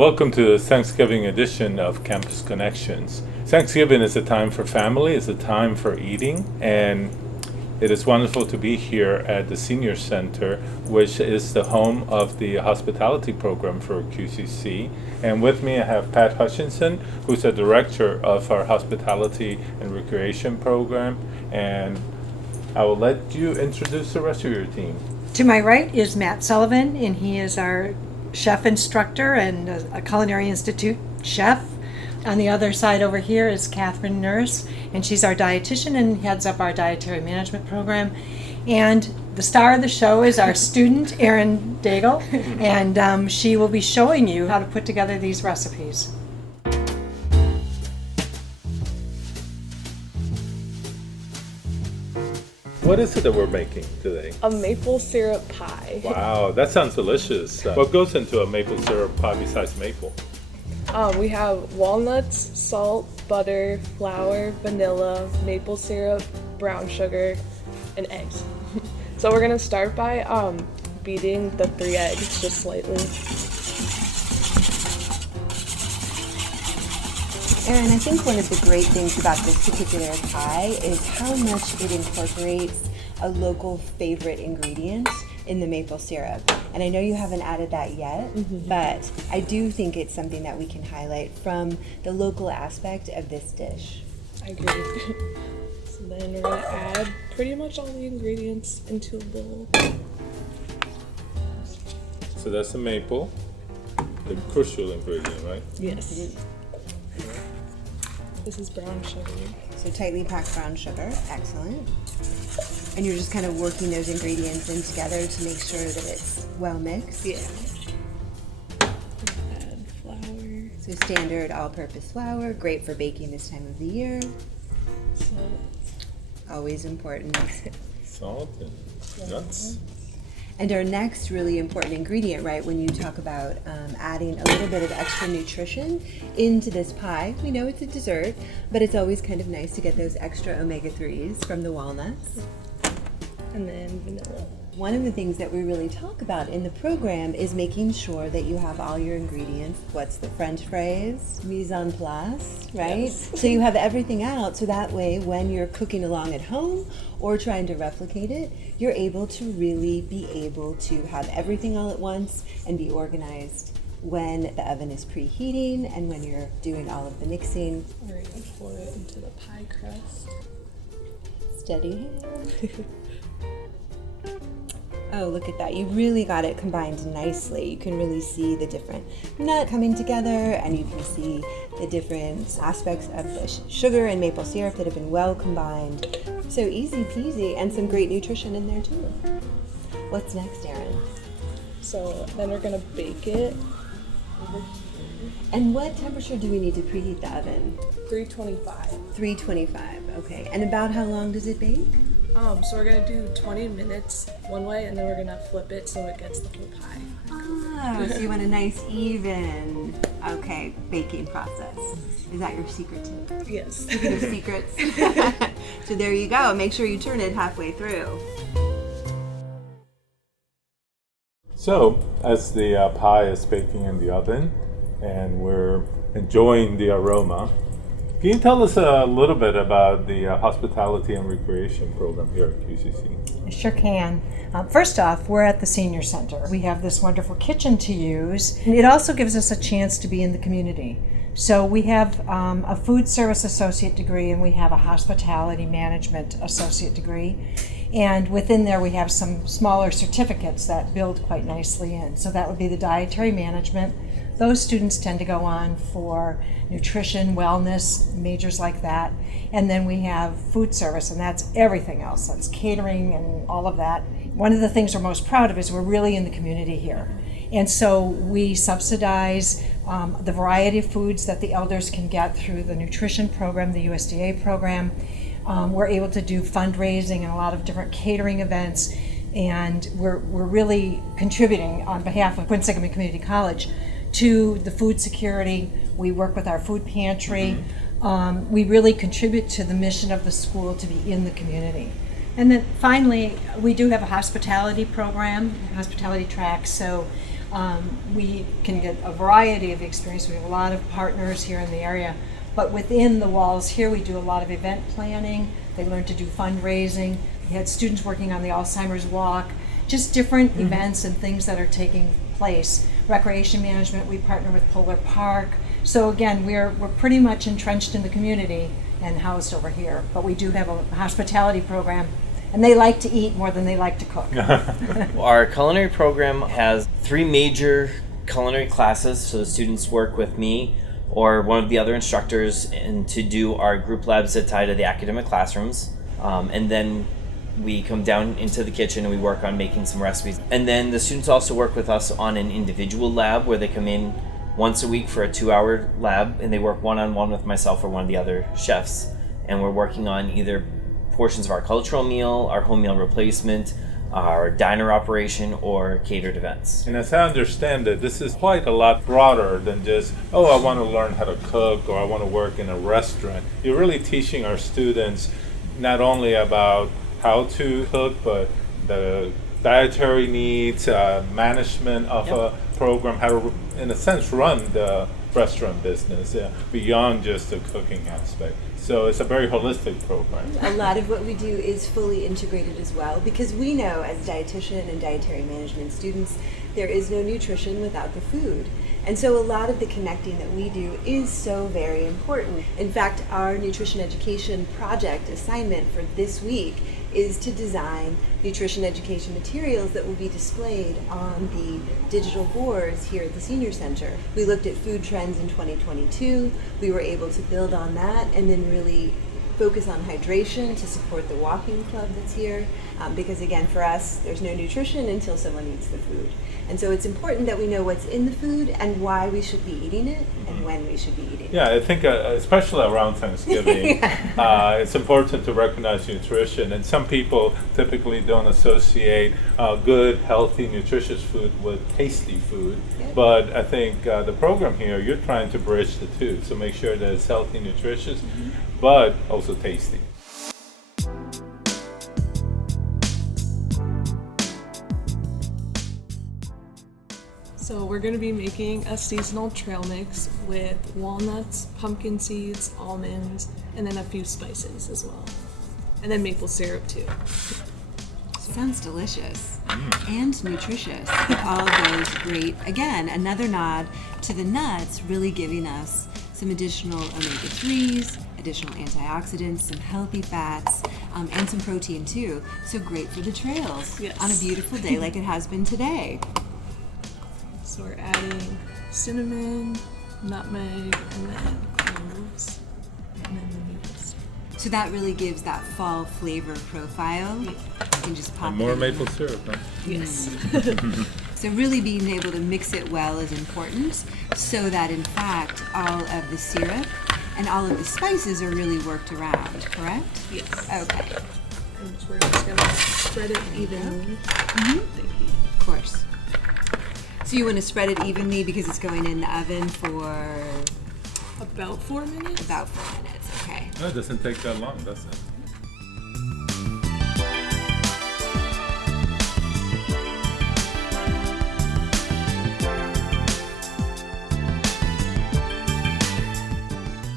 Welcome to the Thanksgiving edition of Campus Connections. Thanksgiving is a time for family, it's a time for eating, and it is wonderful to be here at the Senior Center, which is the home of the hospitality program for QCC. And with me I have Pat Hutchinson, who's the director of our hospitality and recreation program, and I will let you introduce the rest of your team. To my right is Matt Sullivan, and he is our chef instructor and a Culinary Institute chef. On the other side over here is Catherine Nourse, and she's our dietitian and heads up our dietary management program. And the star of the show is our student, Erin Dangle, and she will be showing you how to put together these recipes. What is it that we're making today? A maple syrup pie. Wow, that sounds delicious. What goes into a maple syrup pie besides maple? We have walnuts, salt, butter, flour, vanilla, maple syrup, brown sugar, and eggs. So we're gonna start by beating the 3 eggs just slightly. Erin, I think one of the great things about this particular pie is how much it incorporates a local favorite ingredient in the maple syrup. And I know you haven't added that yet, but I do think it's something that we can highlight from the local aspect of this dish. I agree. So then we're gonna add pretty much all the ingredients into a bowl. So that's the maple, the crucial ingredient, right? Yes. This is brown sugar. So tightly packed brown sugar, excellent. And you're just kind of working those ingredients in together to make sure that it's well mixed. Yeah. Add flour. So standard all-purpose flour, great for baking this time of the year. Salt. Always important. Salt and nuts. And our next really important ingredient, right, when you talk about adding a little bit of extra nutrition into this pie, we know it's a dessert, but it's always kind of nice to get those extra omega-3s from the walnuts. And then vanilla. One of the things that we really talk about in the program is making sure that you have all your ingredients. What's the French phrase? Mise en place, right? Yes. So you have everything out, so that way when you're cooking along at home or trying to replicate it, you're able to really be able to have everything all at once and be organized when the oven is preheating and when you're doing all of the mixing. We're gonna pour it into the pie crust. Steady hand. Oh, look at that. You really got it combined nicely. You can really see the different nut coming together, and you can see the different aspects of the sugar and maple syrup that have been well combined. So easy peasy, and some great nutrition in there too. What's next, Erin? So then we're gonna bake it. And what temperature do we need to preheat the oven? 325. 325, okay. And about how long does it bake? So we're gonna do 20 minutes one way, and then we're gonna flip it so it gets the whole pie. Oh, so you want a nice even, okay, baking process. Is that your secret tip? Yes. Speaking of secrets. So there you go. Make sure you turn it halfway through. So, as the pie is baking in the oven and we're enjoying the aroma, can you tell us a little bit about the hospitality and recreation program here at QCC? I sure can. First off, we're at the Senior Center. We have this wonderful kitchen to use. And it also gives us a chance to be in the community. So we have a food service associate degree and we have a hospitality management associate degree. And within there we have some smaller certificates that build quite nicely in. So that would be the dietary management. Those students tend to go on for nutrition, wellness, majors like that. And then we have food service, and that's everything else. That's catering and all of that. One of the things we're most proud of is we're really in the community here. And so we subsidize the variety of foods that the elders can get through the nutrition program, the USDA program. We're able to do fundraising and a lot of different catering events. And we're really contributing on behalf of Quinsigamond Community College to the food security. We work with our food pantry. We really contribute to the mission of the school to be in the community. And then finally, we do have a hospitality program, hospitality track. So We can get a variety of experience. We have a lot of partners here in the area. But within the walls here, we do a lot of event planning. They learn to do fundraising. We had students working on the Alzheimer's Walk, just different events and things that are taking place. Recreation management, we partner with Polar Park. So again, we're pretty much entrenched in the community and housed over here. But we do have a hospitality program, and they like to eat more than they like to cook. Our culinary program has 3 major culinary classes, so the students work with me or one of the other instructors and to do our group labs that tie to the academic classrooms. And then we come down into the kitchen and we work on making some recipes. And then the students also work with us on an individual lab where they come in once a week for a 2-hour lab, and they work one-on-one with myself or one of the other chefs. And we're working on either portions of our cultural meal, our home meal replacement, our diner operation, or catered events. And as I understand it, this is quite a lot broader than just, oh, I want to learn how to cook or I want to work in a restaurant. You're really teaching our students not only about how to cook, but the dietary needs, management of a program, how to, in a sense, run the restaurant business beyond just the cooking aspect. So it's a very holistic program. A lot of what we do is fully integrated as well, because we know as dietitian and dietary management students, there is no nutrition without the food. And so a lot of the connecting that we do is so very important. In fact, our nutrition education project assignment for this week is to design nutrition education materials that will be displayed on the digital boards here at the Senior Center. We looked at food trends in 2022. We were able to build on that and then really focus on hydration to support the walking club that's here. Because again, for us, there's no nutrition until someone eats the food. And so it's important that we know what's in the food and why we should be eating it and when we should be eating it. Yeah, I think especially around Thanksgiving, it's important to recognize nutrition. And some people typically don't associate good, healthy, nutritious food with tasty food. Yep. But I think the program here, you're trying to bridge the two. So make sure that it's healthy, nutritious, but also tasty. So we're going to be making a seasonal trail mix with walnuts, pumpkin seeds, almonds, and then a few spices as well. And then maple syrup too. Sounds delicious and nutritious. All of those great. Again, another nod to the nuts, really giving us some additional omega-3s, additional antioxidants, some healthy fats, and some protein too. So great for the trails on a beautiful day like it has been today. So we're adding cinnamon, nutmeg, and then cloves, and then the maple syrup. So that really gives that fall flavor profile. You can just pop And more it in. maple syrup, huh? Yes. So really being able to mix it well is important so that in fact all of the syrup and all of the spices are really worked around, correct? Yes. Okay. And we're just going to spread it evenly. Thank you. Of course. So you want to spread it evenly because it's going in the oven for About 4 minutes. about 4 minutes, okay. No, it doesn't take that long, does it?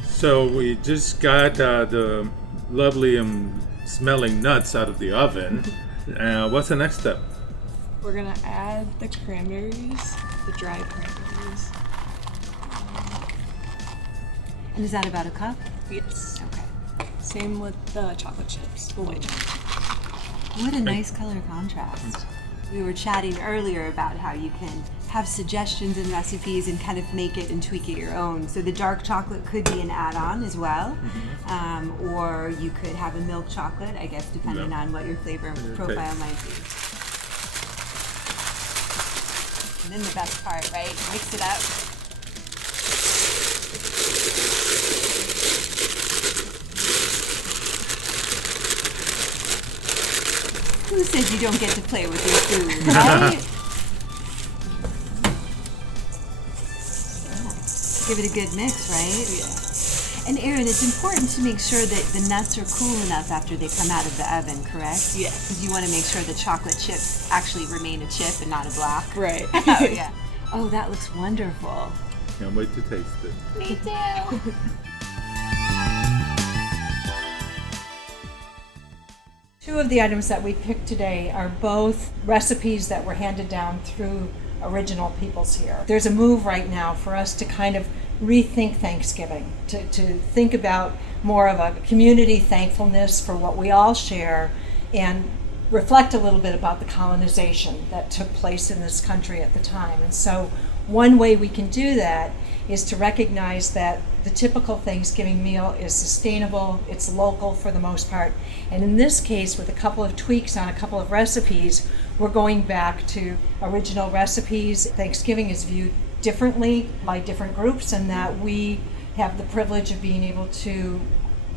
So we just got the lovely smelling nuts out of the oven. What's the next step? We're going to add the cranberries, the dried cranberries. And is that about a cup? Yes. Okay. Same with the chocolate chips, the white chocolate. What a nice color contrast. We were chatting earlier about how you can have suggestions and recipes and kind of make it and tweak it your own. So the dark chocolate could be an add-on as well, or you could have a milk chocolate, I guess, depending on what your flavor profile might be. And then the best part, right? Mix it up. Who says you don't get to play with your food, right? Give it a good mix, right? Yeah. And Erin, it's important to make sure that the nuts are cool enough after they come out of the oven, correct? Yeah. Because you want to make sure the chocolate chips actually remain a chip and not a block. Right. Oh, yeah. Oh, that looks wonderful. Can't wait to taste it. Me too. Two of the items that we picked today are both recipes that were handed down through original peoples here. There's a move right now for us to kind of rethink Thanksgiving, to think about more of a community thankfulness for what we all share and reflect a little bit about the colonization that took place in this country at the time. And so one way we can do that is to recognize that the typical Thanksgiving meal is sustainable, it's local for the most part, and in this case, with a couple of tweaks on a couple of recipes, we're going back to original recipes. Thanksgiving is viewed differently by different groups, and that we have the privilege of being able to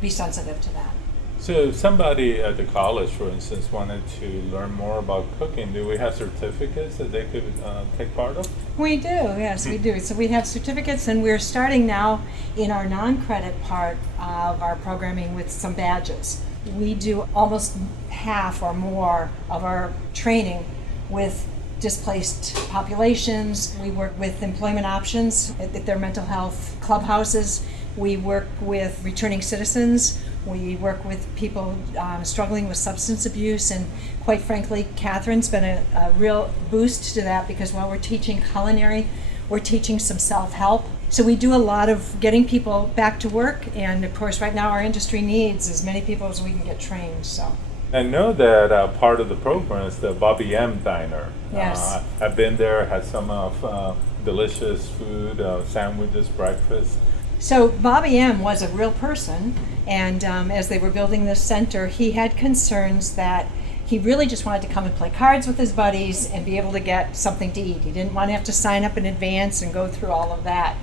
be sensitive to that. So if somebody at the college, for instance, wanted to learn more about cooking, do we have certificates that they could take part of? We do, yes, we do. So we have certificates, and we're starting now in our non-credit part of our programming with some badges. We do almost half or more of our training with displaced populations. We work with employment options at their mental health clubhouses. We work with returning citizens. We work with people struggling with substance abuse, and quite frankly, Catherine's been a real boost to that, because while we're teaching culinary, we're teaching some self-help. So we do a lot of getting people back to work, and of course right now our industry needs as many people as we can get trained. So I know that part of the program is the Bobby M Diner. Yes. I've been there, had some of delicious food, sandwiches, breakfast. So Bobby M was a real person, and as they were building this center, he had concerns that he really just wanted to come and play cards with his buddies and be able to get something to eat. He didn't want to have to sign up in advance and go through all of that.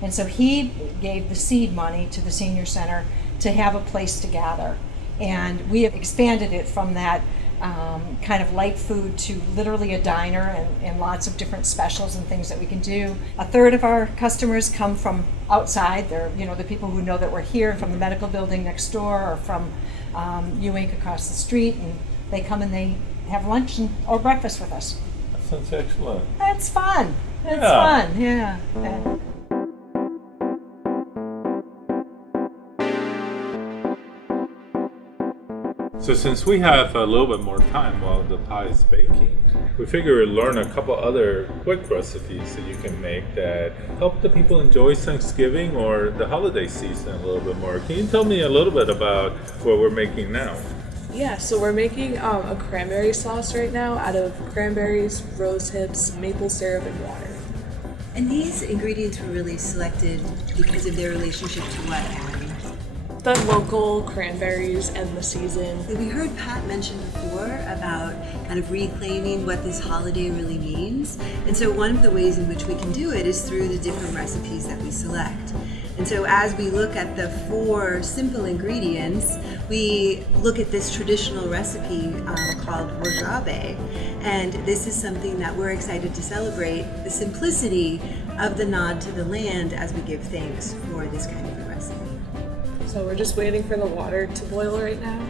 And so he gave the seed money to the Senior Center to have a place to gather. And we have expanded it from that kind of light food to literally a diner, and lots of different specials and things that we can do. A third of our customers come from outside. They're, the people who know that we're here from the medical building next door, or from Ewing across the street, and they come and they have lunch or breakfast with us. That sounds excellent. It's fun. It's Yeah. fun, yeah. So since we have a little bit more time while the pie is baking, we figure we'd learn a couple other quick recipes that you can make that help the people enjoy Thanksgiving or the holiday season a little bit more. Can you tell me a little bit about what we're making now? Yeah, so we're making a cranberry sauce right now out of cranberries, rose hips, maple syrup, and water. And these ingredients were really selected because of their relationship to what, Erin? The local cranberries and the season. We heard Pat mention before about kind of reclaiming what this holiday really means. And so one of the ways in which we can do it is through the different recipes that we select. And so as we look at the 4 simple ingredients, we look at this traditional recipe called Wojape. And this is something that we're excited to celebrate, the simplicity of the nod to the land as we give thanks for this kind of a recipe. So we're just waiting for the water to boil right now,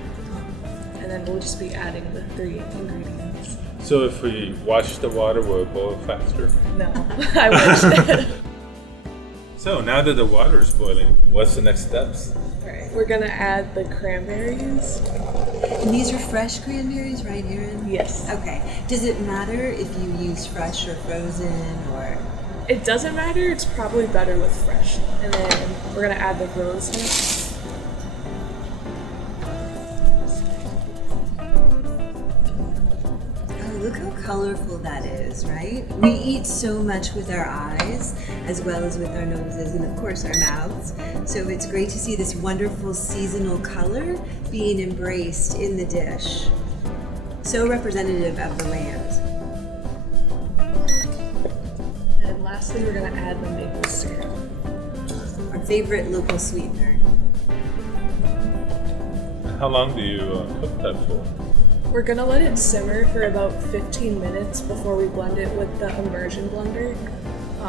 and then we'll just be adding the 3 ingredients. So if we wash the water, will it boil faster? No, I wish. So now that the water is boiling, what's the next steps? Alright, we're gonna add the cranberries. And these are fresh cranberries, right, Erin? Yes. Okay. Does it matter if you use fresh or frozen, or? It doesn't matter, it's probably better with fresh. And then we're gonna add the rose hips. Look how colorful that is, right? We eat so much with our eyes, as well as with our noses and of course our mouths. So it's great to see this wonderful seasonal color being embraced in the dish. So representative of the land. And lastly, we're gonna add the maple syrup. Our favorite local sweetener. How long do you cook that for? We're gonna let it simmer for about 15 minutes before we blend it with the immersion blender,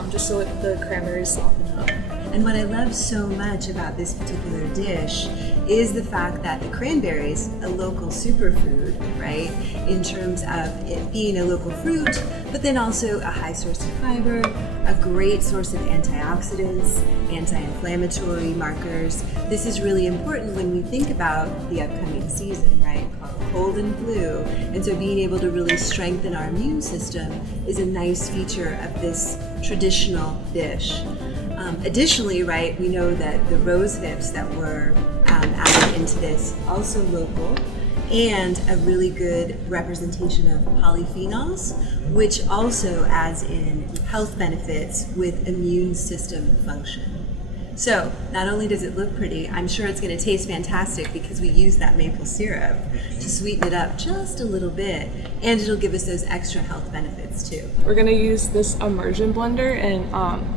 just so the cranberries soften up. And what I love so much about this particular dish is the fact that the cranberries, a local superfood, right, in terms of it being a local fruit, but then also a high source of fiber, a great source of antioxidants, anti-inflammatory markers. This is really important when we think about the upcoming season, right, called cold and flu. And so being able to really strengthen our immune system is a nice feature of this traditional dish. Additionally, right, we know that the rose hips that were added into this, also local, and a really good representation of polyphenols, which also adds in health benefits with immune system function. So not only does it look pretty, I'm sure it's going to taste fantastic because we use that maple syrup to sweeten it up just a little bit, and it'll give us those extra health benefits too. We're gonna use this immersion blender and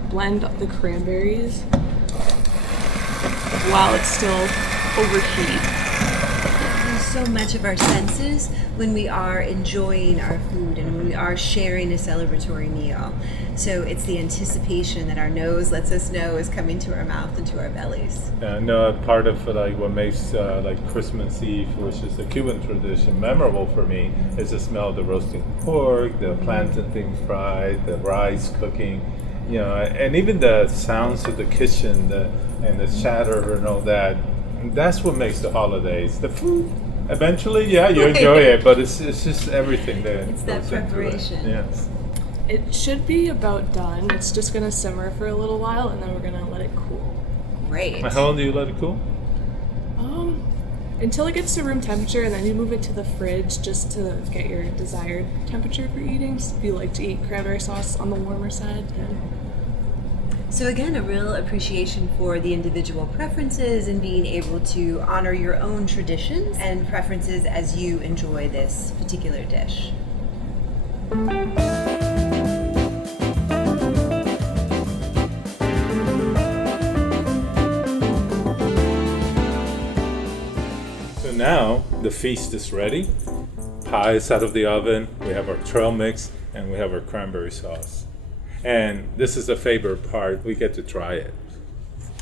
blend the cranberries while it's still overheat. So much of our senses when we are enjoying our food and when we are sharing a celebratory meal. So it's the anticipation that our nose lets us know is coming to our mouth and to our bellies. No, part of like what makes like Christmas Eve, which is the Cuban tradition, memorable for me, is the smell of the roasting pork, the plantain thing fried, the rice cooking, you know, and even the sounds of the kitchen, and the chatter and all that. That's what makes the holidays. The food, eventually, yeah, you enjoy it, but it's just everything that it's that goes into it. preparation. Yes. It should be about done. It's just gonna simmer for a little while and then we're gonna let it cool. Great. How long do you let it cool? Until it gets to room temperature, and then you move it to the fridge just to get your desired temperature for eating. So if you like to eat cranberry sauce on the warmer side, then. So again, a real appreciation for the individual preferences and being able to honor your own traditions and preferences as you enjoy this particular dish. So now the feast is ready. Pie is out of the oven. We have our trail mix and we have our cranberry sauce. And this is the favorite part. We get to try it.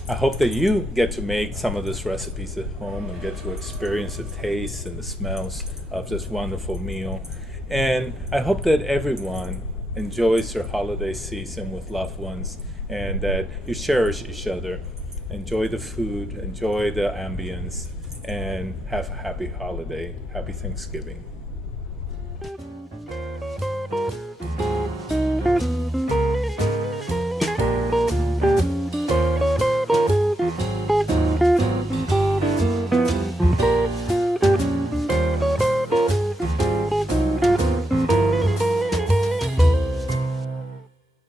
I hope that you get to make some of these recipes at home and get to experience the taste and the smells of this wonderful meal. And I hope that everyone enjoys their holiday season with loved ones and that you cherish each other. Enjoy the food, enjoy the ambience, and have a happy holiday. Happy Thanksgiving.